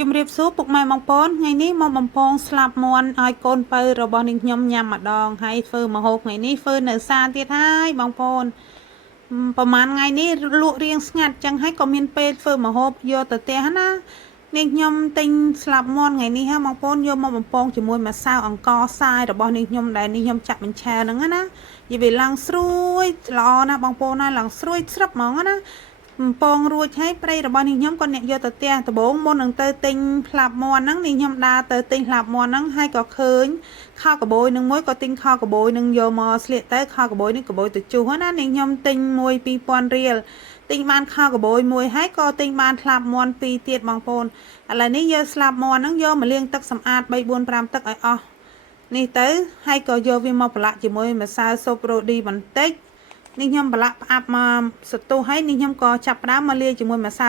ជំរាបសួរពុកម៉ែបងប្អូនថ្ងៃនេះមកបំពងស្លាប់មន់ឲ្យកូនបើរបស់នាងខ្ញុំញ៉ាំម្ដងហើយធ្វើម្ហូបថ្ងៃនេះធ្វើនៅសាលទៀតហើយបងប្អូនប្រហែលថ្ងៃនេះលក់រៀងស្ងាត់ចឹងហើយក៏មានពេលធ្វើម្ហូបយកទៅផ្ទះណានាងខ្ញុំទិញស្លាប់មន់ថ្ងៃនេះហ่าបងប្អូនយកមកបំពងជាមួយម្សៅអង្ករខ្សាយរបស់នាងខ្ញុំដែលនាងខ្ញុំចាក់បញ្ឆែហ្នឹងណានិយាយវាឡើងស្រួយល្អណាស់បងប្អូនណាឡើងស្រួយស្រាប់ហ្មងណាពងរួចហើយព្រៃរបស់នាងខ្ញុំក៏អ្នកយកទៅផ្ទះដំបូងមុននឹងទៅទិញផ្លាប់មាន់ហ្នឹងនាងខ្ញុំដើរទៅទិញផ្លាប់មាន់ហ្នឹងហើយក៏ឃើញខោកបួយនឹងមួយក៏ទិញខោកបួយនឹងយកមកស្លៀកទៅខោកបួយនេះកបួយទៅជុះណានាងខ្ញុំទិញមួយ2000រៀលទិញបានខោកបួយមួយហើយក៏ទិញបានផ្លាប់មាន់ពីរទៀតបងប្អូនឥឡូវនេះយកស្លាប់មាន់ហ្នឹងយកមកលាងទឹកសម្អាត3 4 5ទឹកឲ្យអស់នេះទៅហើយក៏យកវាមកប្រឡាក់ជាមួយម្សៅស៊ុបរ៉ូឌីបន្តិចនេះខ្ញុំប្រឡាក់ផ្អាប់មកសន្ទុះហើយនេះខ្ញុំក៏ចាប់ផ្ដើមមកលាយជាមួយម្សៅ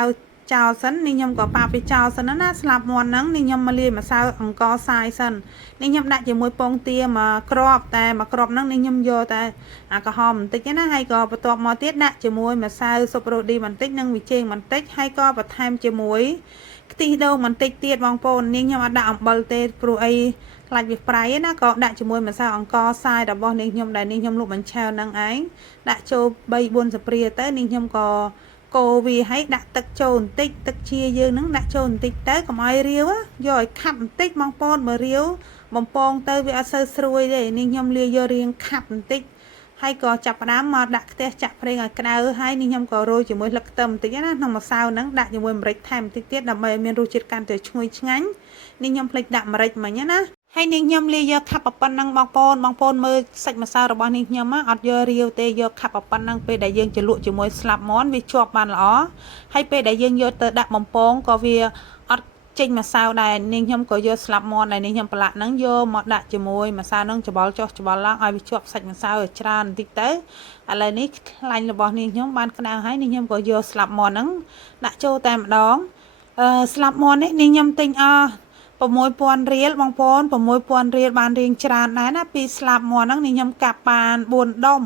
ចោលសិននេះខ្ញុំក៏ប៉ាពីចោលសិនណាស្លាប់មាន់ហ្នឹងនេះខ្ញុំមកលាយម្សៅអង្ករខ្សាយសិននេះខ្ញុំដាក់ជាមួយពងទាមកគ្រាប់តែមកគ្រាប់ហ្នឹងនេះខ្ញុំយកតែអាក្រហមបន្តិចណាហើយក៏បន្ទាប់មកទៀតដាក់ជាមួយម្សៅស៊ុបរ៉ូឌីបន្តិចនិងប៊ីចេងបន្តិចហើយក៏បន្ថែមជាមួយខ្ទិះដូងបន្តិចទៀតបងប្អូននេះខ្ញុំអត់ដាក់អំបិលទេព្រោះអីខ្លាចវាប្រៃណាក៏ដាក់ជាមួយម្សៅអង្ករខ្សាយរបស់នាងខ្ញុំដែលនាងខ្ញុំលក់បញ្ឆៅហ្នឹងឯងដាក់ចូល3 4ស្ព្រាទៅនាងខ្ញុំក៏កូរវាឲ្យដាក់ទឹកចូលបន្តិចទឹកជាយើងហ្នឹងដាក់ចូលបន្តិចទៅកុំឲ្យរាវយកឲ្យខាប់បន្តិចបងប្អូនបើរាវបំពងទៅវាអត់សូវស្រួយទេនាងខ្ញុំលាយយករៀងខាប់បន្តិចហើយក៏ចាប់ផ្ដើមមកដាក់ខ្ទះចាក់ប្រេងឲ្យក្តៅហើយនេះខ្ញុំក៏រោយជាមួយស្លឹកខ្ទឹមបន្តិចណាក្នុងម្សៅហ្នឹងដាក់ជាមួយម្រេចថែមបន្តិចទៀតដើម្បីឲ្យមានរសជាតិកាន់តែឈ្ងុយឆ្ងាញ់នេះខ្ញុំភ្លេចដាក់ម្រេចមិញណាហើយនាងខ្ញុំលាយយកខាប់ប៉ុណ្ណឹងបងប្អូនមើលសាច់ម្សៅរបស់នាងខ្ញុំអត់យករាវទេយកខាប់ប៉ុណ្ណឹងពេលដែលយើងជ្រលក់ជាមួយស្លាប់មាន់វាជាប់បានល្អហើយពេលដែលយើងយកទៅដាក់បំពងក៏វាអត់ចេញម្សៅដែរនាងខ្ញុំក៏យកស្លាប់មាន់ដែលនាងខ្ញុំប្រឡាក់ហ្នឹងយកមកដាក់ជាមួយម្សៅហ្នឹងច្បល់ចុះច្បល់ឡើងឲ្យវាជាប់សាច់ម្សៅឲ្យច្រើនបន្តិចទៅឥឡូវនេះខ្លាញ់របស់នាងខ្ញុំបានក្តៅហើយនាងខ្ញុំក៏យកស្លាប់មាន់ហ្នឹងដាក់ចូលតែម្ដងស្លាប់មាន់នេះនាងខ្ញុំទិញ6000រៀលបងប្អូន6000រៀលបានរៀងច្រើនដែរណាពីស្លាប់មាន់ហ្នឹងនាងខ្ញុំកាប់បាន4ដុំ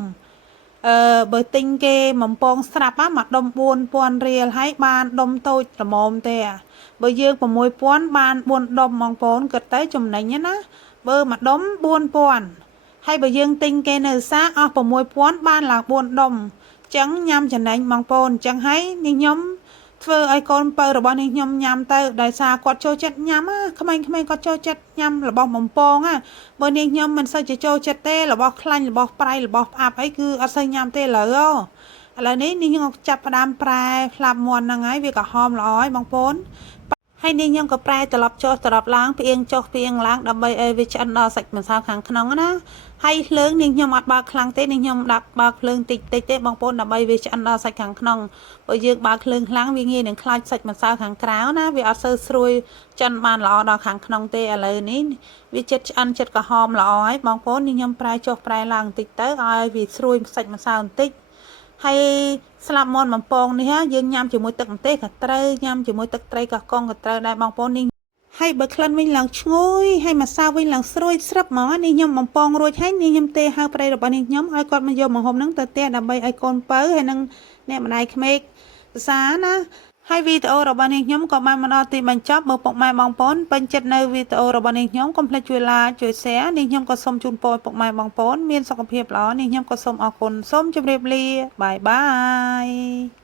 បើទិញគេបំពងស្រាប់មួយដុំ4000រៀលហើយបានដុំតូចល្មមទេបើយើង6000បាន4ដុំបងប្អូនគិតទៅចំណេញណាបើមួយដុំ4000ហើយបើយើងទិញគេនៅផ្សារអស់6000បានឡើង4ដុំអញ្ចឹងញ៉ាំចំណេញបងប្អូនអញ្ចឹងហើយនាងខ្ញុំធ្វើឲ្យកូនបើរបស់នាងខ្ញុំញ៉ាំទៅដោយសារគាត់ចូលចិត្តញ៉ាំក្មេងៗគាត់ចូលចិត្តញ៉ាំរបស់បំពងបើនាងខ្ញុំមិនសូវចូលចិត្តទេរបស់ខ្លាញ់របស់ប្រៃរបស់ផ្អាប់អីគឺអត់សូវញ៉ាំទេឥឡូវនេះនាងខ្ញុំចាប់ផ្ដើមប្រែផ្លាប់មាន់ហ្នឹងហើយវាក្រហមល្អហើយបងប្អូនហើយនាងខ្ញុំក៏ប្រែត្រឡប់ចុះត្រឡប់ឡើងផ្អៀងចុះផ្អៀងឡើងដើម្បីឲ្យវាឆ្អិនដល់សាច់ម្សៅខាងក្នុងណាហើយភ្លើងនាងខ្ញុំអត់បើកខ្លាំងទេនាងខ្ញុំដាក់បើកភ្លើងតិចទេបងប្អូនដើម្បីវាឆ្អិនដល់សាច់ខាងក្នុងបើយើងបើកភ្លើងខ្លាំងវាងាយនឹងខ្លាចសាច់ម្សៅខាងក្រៅណាវាអត់សូវស្រួយឆ្អិនបានល្អដល់ខាងក្នុងទេឥឡូវនេះវាចិត្តឆ្អិនចិត្តក្រហមល្អហើយបងប្អូននាងខ្ញុំប្រែចុះប្រែឡើងបន្តិចទៅឲ្យវាស្រួយសាច់ម្សៅបន្តិចហើយស្លាប់មាន់បំពងនេះយើងញ៉ាំជាមួយទឹកម្ទេសក៏ត្រូវញ៉ាំជាមួយទឹកត្រីកោះកុងក៏ត្រូវដែរបងប្អូននេះហើយបើក្លិនវិញឡើងឈ្ងុយហើយម្សៅវិញឡើងស្រួយស្រាប់ហ្មងនេះខ្ញុំបំពងរួចហើយនេះខ្ញុំទេហៅប្តីរបស់នេះខ្ញុំឲ្យគាត់មកយកម្ហូបហ្នឹងទៅផ្ទះដើម្បីឲ្យកូនបើហើយនឹងអ្នកម្ដាយក្មេកភាសាណាហើយវីដេអូរបស់នេះខ្ញុំក៏បានមកដល់ទីបញ្ចប់បើពុកម៉ែបងប្អូនពេញចិត្តនៅវីដេអូរបស់នេះខ្ញុំកុំភ្លេចជួយ like ជួយ share នេះខ្ញុំក៏សូមជូនពរពុកម៉ែបងប្អូនមានសុខភាពល្អនេះខ្ញុំក៏សូមអរគុណសូមជម្រាបលាបាយបាយ